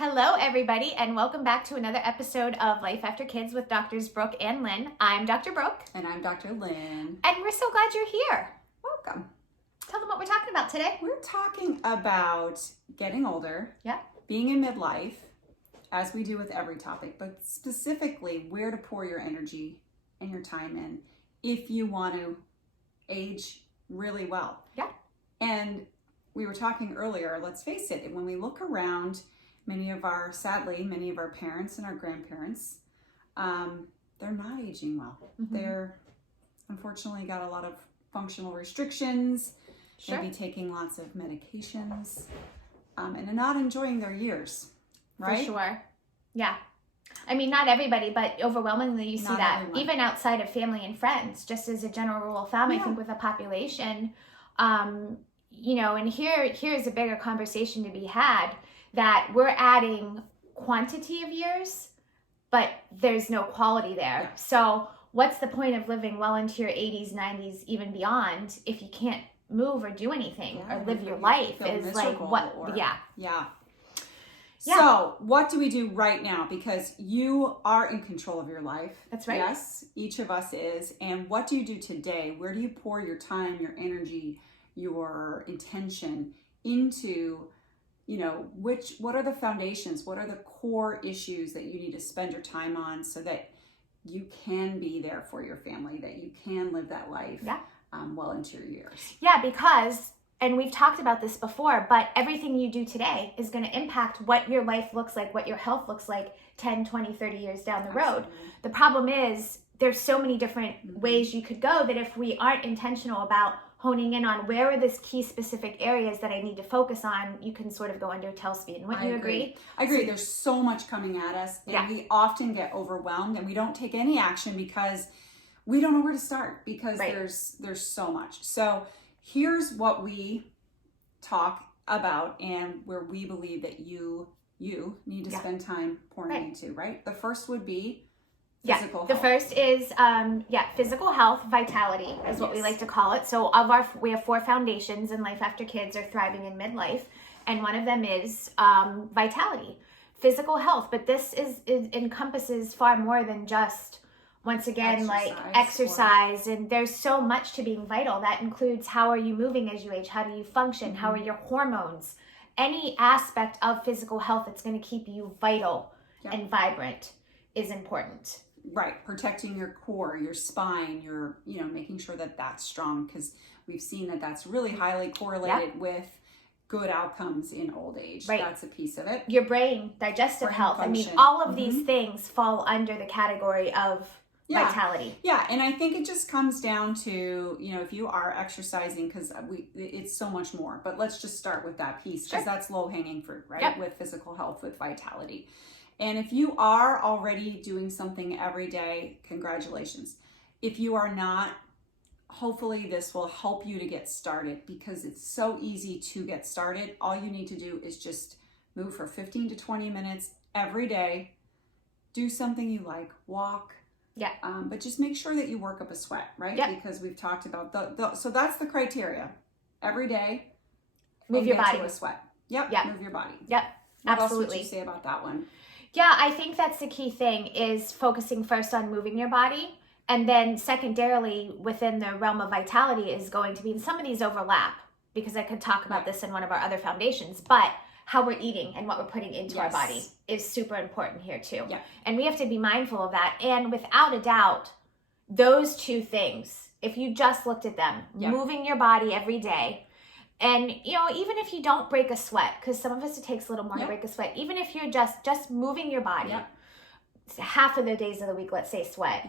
Hello, everybody, and welcome back to another episode of Life After Kids with Doctors Brooke and Lynne. I'm Dr. Brooke. And I'm Dr. Lynne. And we're so glad you're here. Welcome. Tell them what we're talking about today. We're talking about getting older, being in midlife, as we do with every topic, but specifically where to pour your energy and your time in if you want to age really well. Yeah. And we were talking earlier, let's face it, when we look around, sadly, many of our parents and our grandparents, they're not aging well. Mm-hmm. They're unfortunately got a lot of functional restrictions, Sure. maybe taking lots of medications, and not enjoying their years, right? For sure. Yeah. I mean, not everybody, but overwhelmingly you see Not that. everyone. Even outside of family and friends, just as a general rule of thumb, I think with a population, and here's a bigger conversation to be had, that we're adding quantity of years, but there's no quality there. Yeah. So what's the point of living well into your 80s, 90s, even beyond, if you can't move or do anything or live your life? Is like what? Yeah. So what do we do right now? Because you are in control of your life. That's right. Yes, each of us is. And what do you do today? Where do you pour your time, your energy, your intention into? What are the foundations? What are the core issues that you need to spend your time on so that you can be there for your family, that you can live that life well into your years? Yeah, because, and we've talked about this before, but everything you do today is going to impact what your life looks like, what your health looks like 10, 20, 30 years down the road. Absolutely. The problem is there's so many different ways you could go that if we aren't intentional about honing in on where are these key specific areas that I need to focus on, you can sort of go under tailspin. Wouldn't you agree? I agree. There's so much coming at us, and we often get overwhelmed, and we don't take any action because we don't know where to start, because there's so much. So here's what we talk about and where we believe that you need to spend time pouring into, right? The first would be physical health. The first is physical health, vitality is what we like to call it. So we have 4 foundations in Life After Kids are thriving in midlife, and one of them is vitality, physical health. But this encompasses far more than just, once again, exercise, and there's so much to being vital. That includes how are you moving as you age, how do you function, how are your hormones, any aspect of physical health that's going to keep you vital and vibrant is important. Right, protecting your core, your spine, your, making sure that that's strong, because we've seen that that's really highly correlated with good outcomes in old age. Right. That's a piece of it. Your brain, digestive health. Function. I mean, all of these things fall under the category of vitality. Yeah, and I think it just comes down to, if you are exercising, because it's so much more, but let's just start with that piece, because that's low-hanging fruit, right? With physical health, with vitality. And if you are already doing something every day, congratulations. If you are not, hopefully this will help you to get started, because it's so easy to get started. All you need to do is just move for 15 to 20 minutes every day. Do something you like, walk. Yeah. But just make sure that you work up a sweat, right? Yep. Because we've talked about so that's the criteria. Every day, move your body to a sweat. Yep. Move your body. Yep. What Absolutely. else would you say about that one? Yeah, I think that's the key thing, is focusing first on moving your body. And then secondarily, within the realm of vitality is going to be, and some of these overlap, because I could talk about this in one of our other foundations, but how we're eating and what we're putting into our body is super important here too. Yeah. And we have to be mindful of that. And without a doubt, those 2 things, if you just looked at them, moving your body every day, and, even if you don't break a sweat, because some of us, it takes a little more to break a sweat, even if you're just moving your body, half of the days of the week, let's say sweat,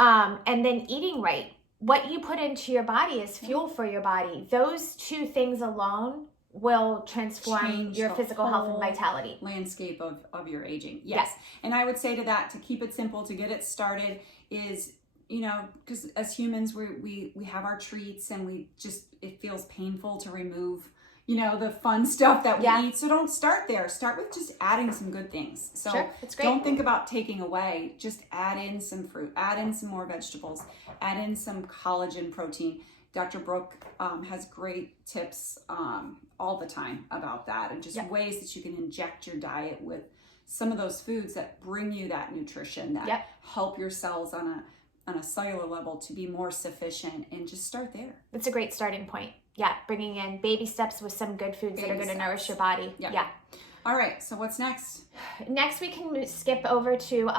and then eating right, what you put into your body is fuel for your body. Those 2 things alone will transform your physical health and vitality. Landscape of your aging. Yes. And I would say to that, to keep it simple, to get it started is, because as humans, we have our treats, and it feels painful to remove, the fun stuff that we eat. So don't start there. Start with just adding some good things. So that's great. Don't think about taking away. Just add in some fruit, add in some more vegetables, add in some collagen protein. Dr. Brooke has great tips all the time about that, and just ways that you can inject your diet with some of those foods that bring you that nutrition, that help your cells on a cellular level to be more sufficient, and just start there. That's a great starting point. Yeah, bringing in baby steps with some good foods that are going to nourish your body. Yeah. All right, so what's next? Next, we can skip over to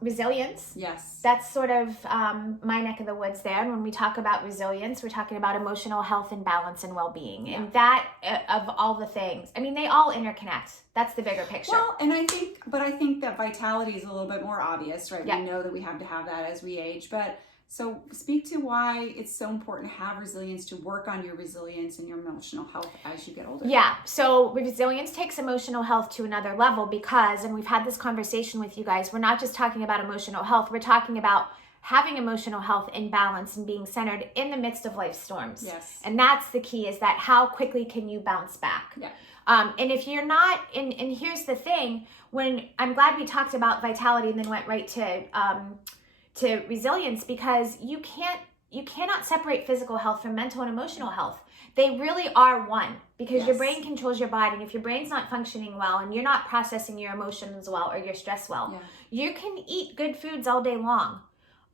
resilience. Yes. That's sort of my neck of the woods there. And when we talk about resilience, we're talking about emotional health and balance and well-being. Yeah. And that, of all the things, I mean, they all interconnect. That's the bigger picture. Well, and I think that vitality is a little bit more obvious, right? Yeah. We know that we have to have that as we age, but so speak to why it's so important to have resilience, to work on your resilience and your emotional health as you get older. Yeah, so resilience takes emotional health to another level because, and we've had this conversation with you guys, we're not just talking about emotional health, we're talking about having emotional health in balance and being centered in the midst of life storms. Yes. And that's the key, is that how quickly can you bounce back? Yeah. And if you're not, and here's the thing, when I'm glad we talked about vitality and then went right to resilience, because you cannot separate physical health from mental and emotional health. They really are one, because your brain controls your body, and if your brain's not functioning well and you're not processing your emotions well or your stress well, you can eat good foods all day long.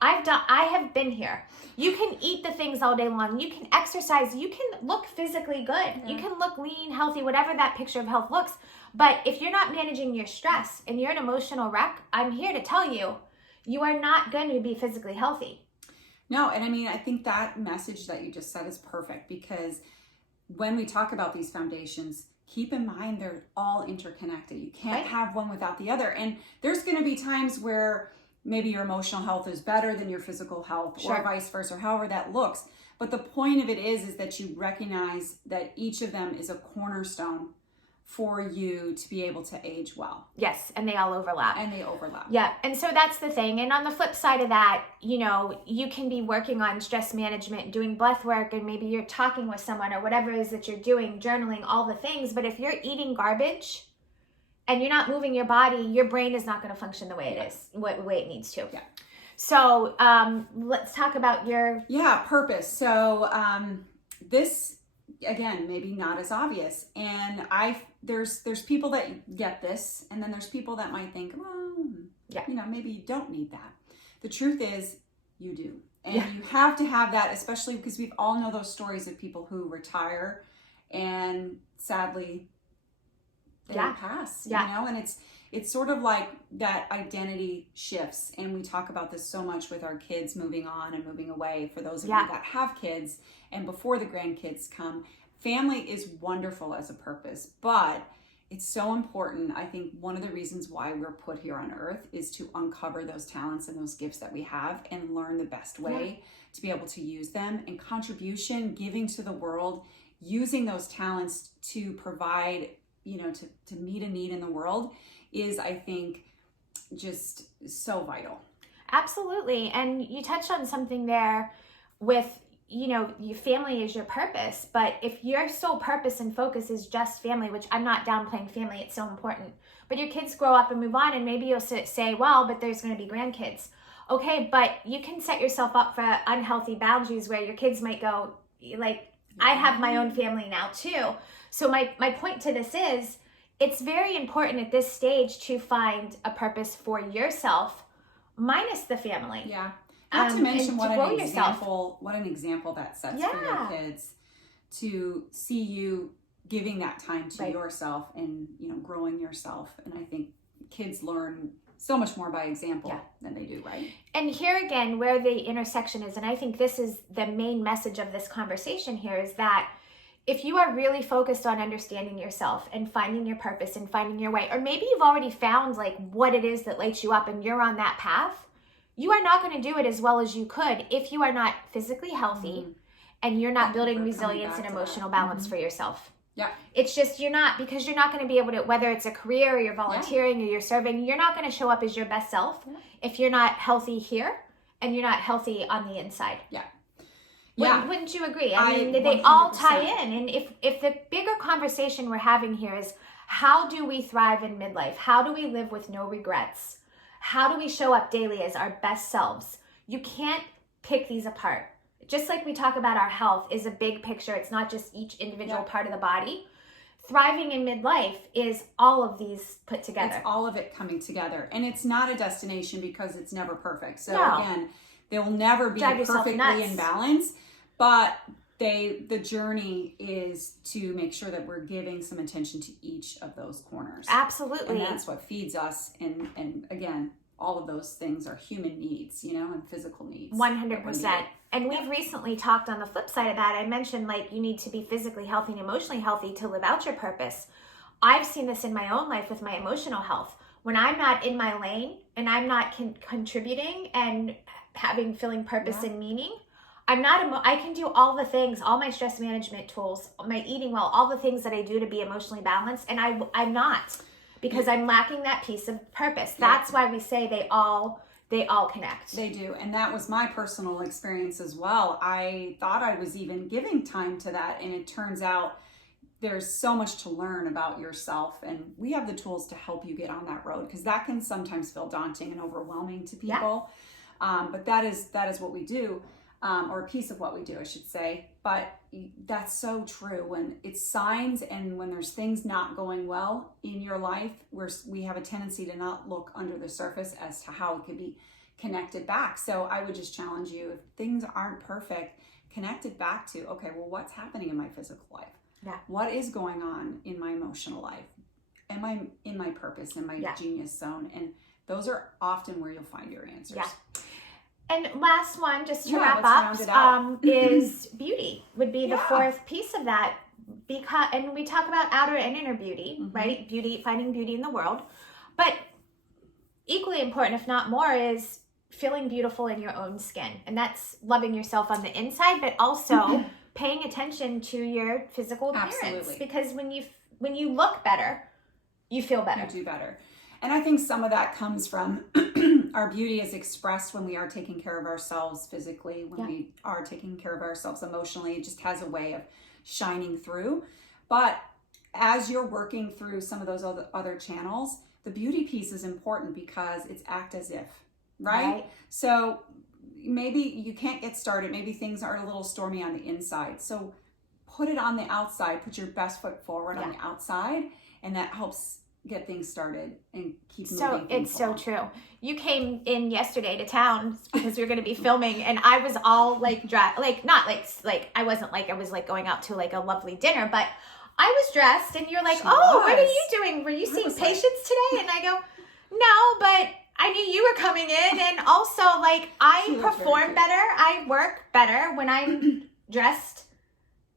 I have been here. You can eat the things all day long. You can exercise. You can look physically good. Yeah. You can look lean, healthy, whatever that picture of health looks. But if you're not managing your stress and you're an emotional wreck, I'm here to tell you, you are not going to be physically healthy. No, and I mean, I think that message that you just said is perfect, because when we talk about these foundations, keep in mind they're all interconnected. You can't have one without the other. And there's going to be times where maybe your emotional health is better than your physical health, or vice versa, or however that looks. But the point of it is that you recognize that each of them is a cornerstone for you to be able to age well. Yes, and they all overlap. Yeah, and so that's the thing. And on the flip side of that, you know, you can be working on stress management, doing breath work, and maybe you're talking with someone or whatever it is that you're doing, journaling, all the things. But if you're eating garbage and you're not moving your body, your brain is not going to function the way it is, the way it needs to. Yeah. So let's talk about your... Yeah, purpose. So this, again, maybe not as obvious. And there's people that get this, and then there's people that might think, well, you know, maybe you don't need that. The truth is, you do. And you have to have that, especially because we all know those stories of people who retire and sadly they pass, you know, and it's sort of like that identity shifts. And we talk about this so much with our kids moving on and moving away. For those of you that have kids and before the grandkids come, family is wonderful as a purpose, but it's so important. I think one of the reasons why we're put here on earth is to uncover those talents and those gifts that we have and learn the best way to be able to use them. And contribution, giving to the world, using those talents to provide, you know, to meet a need in the world is, I think, just so vital. Absolutely. And you touched on something there with, you know, your family is your purpose, but if your sole purpose and focus is just family, which I'm not downplaying family, it's so important, but your kids grow up and move on, and maybe you'll say, well, but there's going to be grandkids. Okay, but you can set yourself up for unhealthy boundaries where your kids might go, like, I have my own family now too. So my point to this is, it's very important at this stage to find a purpose for yourself minus the family. Yeah. Not to mention what an example that sets for your kids, to see you giving that time to yourself and, you know, growing yourself. And I think kids learn so much more by example than they do, right? And here again, where the intersection is, and I think this is the main message of this conversation here, is that if you are really focused on understanding yourself and finding your purpose and finding your way, or maybe you've already found like what it is that lights you up and you're on that path, you are not going to do it as well as you could if you are not physically healthy and you're not building resilience and emotional balance for yourself. Yeah. It's just, you're not going to be able to, whether it's a career or you're volunteering or you're serving, you're not going to show up as your best self if you're not healthy here and you're not healthy on the inside. Yeah. Wouldn't you agree? I mean, they all tie in. And if the bigger conversation we're having here is, how do we thrive in midlife? How do we live with no regrets? How do we show up daily as our best selves? You can't pick these apart. just like we talk about our health is a big picture. It's not just each individual Yep. part of the body. Thriving in midlife is all of these put together. It's all of it coming together. And it's not a destination because it's never perfect. So No. again, they will never be Drive yourself perfectly nuts. in balance, but the journey is to make sure that we're giving some attention to each of those corners. Absolutely. And that's what feeds us. And again, all of those things are human needs, you know, and physical needs. 100%. And we've recently talked on the flip side of that. I mentioned like you need to be physically healthy and emotionally healthy to live out your purpose. I've seen this in my own life with my emotional health. When I'm not in my lane and I'm not contributing and feeling purpose and meaning, I can do all the things, all my stress management tools, my eating well, all the things that I do to be emotionally balanced, and I'm not, because I'm lacking that piece of purpose. That's why we say they all connect. They do. And that was my personal experience as well. I thought I was even giving time to that, and it turns out there's so much to learn about yourself, and we have the tools to help you get on that road, because that can sometimes feel daunting and overwhelming to people. But that is what we do. Or a piece of what we do, I should say. But that's so true. When it's signs and when there's things not going well in your life, we have a tendency to not look under the surface as to how it could be connected back. So I would just challenge you, if things aren't perfect, connect it back to, okay, well, what's happening in my physical life? Yeah. What is going on in my emotional life? Am I in my purpose, in my genius zone? And those are often where you'll find your answers. Yeah. And last one, just to wrap let's up, round it out. is beauty would be the fourth piece of that. And we talk about outer and inner beauty, right? Beauty, finding beauty in the world. But equally important, if not more, is feeling beautiful in your own skin. And that's loving yourself on the inside, but also paying attention to your physical appearance. Absolutely. Because when you look better, you feel better. You do better. And I think some of that comes from our beauty is expressed when we are taking care of ourselves physically, when we are taking care of ourselves emotionally. It just has a way of shining through. But as you're working through some of those other channels, the beauty piece is important because it's act as if, right? So maybe you can't get started. Maybe things are a little stormy on the inside. So put it on the outside. Put your best foot forward on the outside, and that helps get things started and keep moving things it's along. so true. You came in yesterday to town because we were going to be filming, and I was all like dressed, not like I wasn't like I was like going out to like a lovely dinner, but I was dressed, and you're like, what are you doing? Were you seeing patients today? And I go, no, but I knew you were coming in, and also like I perform better, I work better when I'm dressed.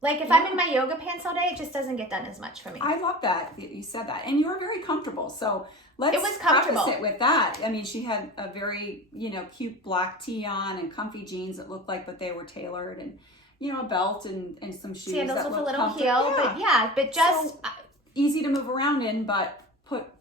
Like if I'm in my yoga pants all day, it just doesn't get done as much for me. I love that you said that, and you were very comfortable. So let's comfortable. preface it with that. I mean, she had a very cute black tee on and comfy jeans that looked like, but they were tailored, and a belt and some shoes. Sandals that with a looked little comfortable. heel, but just so easy to move around in, but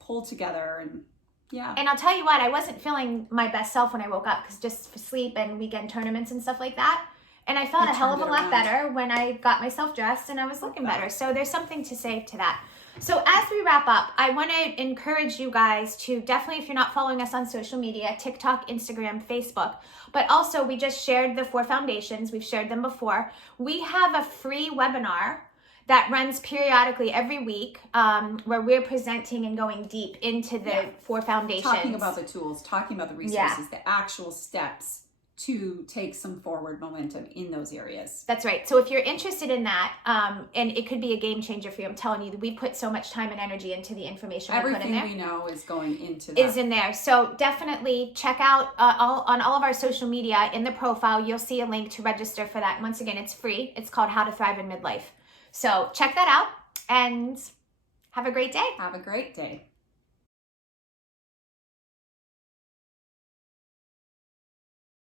pull together and. Yeah. And I'll tell you what, I wasn't feeling my best self when I woke up, because just for sleep and weekend tournaments and stuff like that. And I felt a hell of a lot better when I got myself dressed and I was looking better. So there's something to say to that. So as we wrap up, I want to encourage you guys to definitely, if you're not following us on social media, TikTok, Instagram, Facebook, but also we just shared the 4 foundations. We've shared them before. We have a free webinar that runs periodically every week, where we're presenting and going deep into the 4 foundations. Talking about the tools, talking about the resources, the actual steps to take some forward momentum in those areas. That's right. So if you're interested in that, and it could be a game changer for you, I'm telling you, we put so much time and energy into the information we put in there. Everything we know is going into that. Is in there. So definitely check out on all of our social media. In the profile, you'll see a link to register for that. Once again, it's free. It's called How to Thrive in Midlife. So check that out and have a great day. Have a great day.